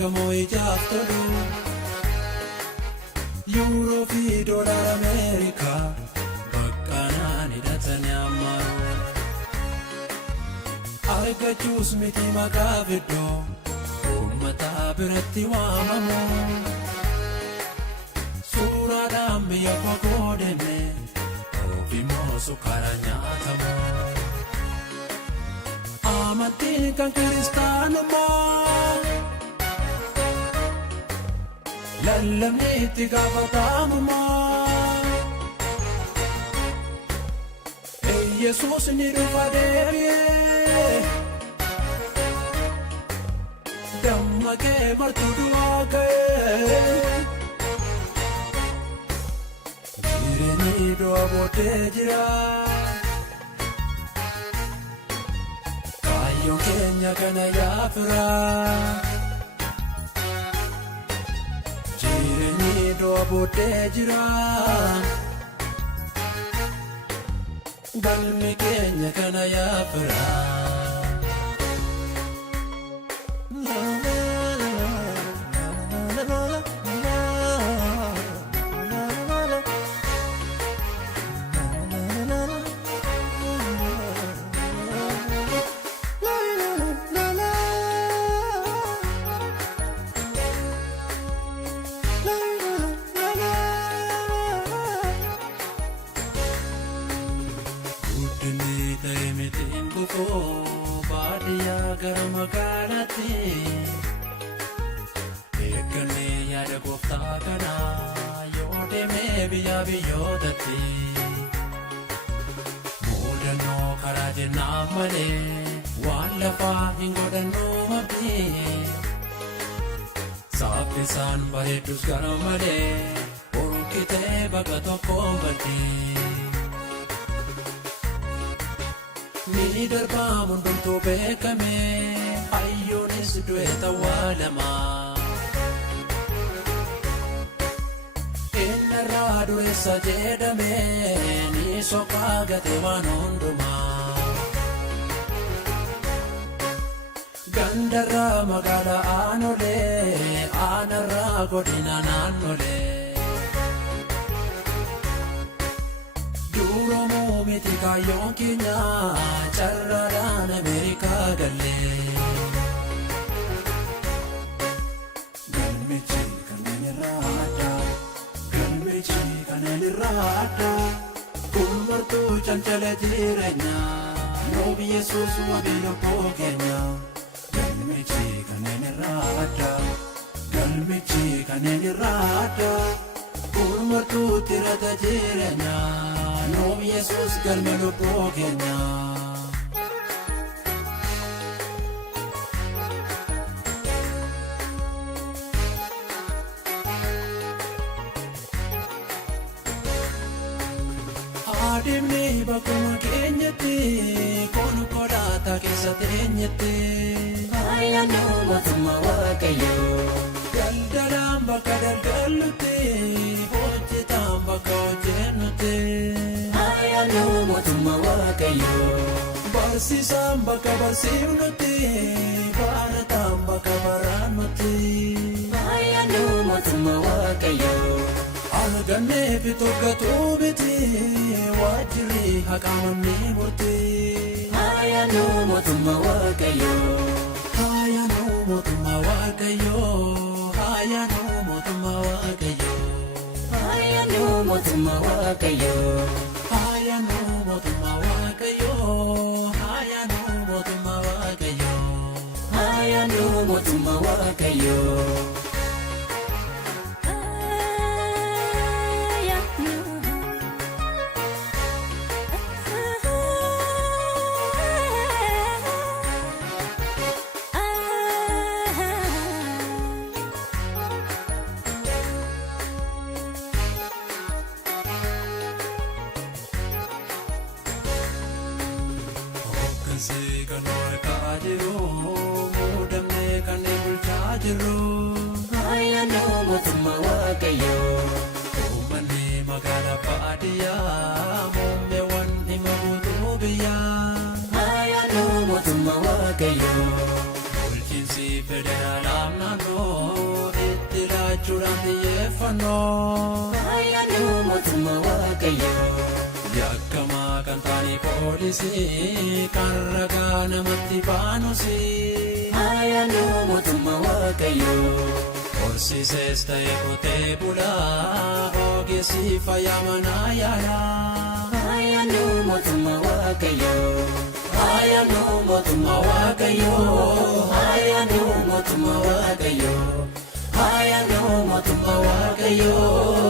gamoo ijaaf tolu yuuroo fi doolaara Ameerikaa baqqaanaan hidhatanii ammaru argachuus miti maqaa fiddoo uummata biratti waamamu suuraadhaan biyya fagoo deeme ofiimoo sukkaara nyaatamu amantiin kan kiristaanummaa lallabni itti gaafatamummaa Yesuus ni dhufa deebi'ee dammaqee martuu du'aa ka'ee jireenyi du'a booddee jira kaayyoon keenya kana yaafira jireenyi du'a booddee jira galmi keenya kana yaafira baadiyyaa gara magaalaatti eeggannee yaada gooftaa kanaa yoo deemee biyyaa biyyootatti mudannoo karaa jennaan malee waan lafaa hin godhannuu mabdii saaffisaan bareeddus gara malee urkitee bakka tokkoon baddee ni darbaa hundumtuu beekame hayyoonis du'e tawwaalama innarraa dureessa jedhame ni soqaa gate waan hundumaa gandarraa magaalaa aanolee aanarraa godina naannolee Duroomoo miti kaayyoon keenya carraadhaan Ameerikaa gallee galmichi kanneen irraa addaa galmichi kanneen irraa addaa kun martuu cancala jireenyaa noobi Yesuus wabii lubbuu keenya galmichi kanneen irraa addaa galmichi kanneen irraa addaa kun martuu tirata jireenyaa noobi Yesuus galma lubbuu keenya adeemnee bakkuma keenyatti konkolaataa keessa teenyetti ayyaanoo mootummaa Waaqayyoo daldalaan bakka daldallutti hojjetaan bakka hojjennutti ayyaanoo mootummaa Waaqayyoo barsiisaan bakka barsiifnutti barataan bakka barannutti ayyaanoo mootummaa Waaqayyoo argannee fi tokkatuu miti waajjirri haqamanni murtii ayyaanoo mootummaa Waaqayyoo ayyaanoo mootummaa Waaqayyoo ayyaanoo mootummaa Waaqayyoo ayyaanoo mootummaa Waaqayyoo ayyaanoo mootummaa Waaqayyoo ayyaanoo mootummaa Waaqayyoo ayyaanoo mootummaa Waaqayyoo kan warqaa jiru muudamnee kan bulchaa jiru ayyaanoo mootummaa Waaqayyoo uummanni magaalaa baadiyyaa muummeewwan dhimma guutuu biyyaa ayyaanoo mootummaa Waaqayyoo bulchiinsi federaalaa naannoo qabaachuudhaan xiyyeeffannoo. Ayyaanoo mootummaa waaqayyoo. Yakkamaa kan taane poolisii kan ragaa namatti baanusii. Ayyaanoo mootummaa waaqayyoo. Horsiisees ta'e qotee bulaa ogeessi fayyaa manaa yaalaa. Ayyaanoo mootummaa waaqayyoo. Ayyaanoo mootummaa waaqayyoo. Ayyaanoo mootummaa waaqayyoo. Ayyaanoo mootummaa waaqayyoo.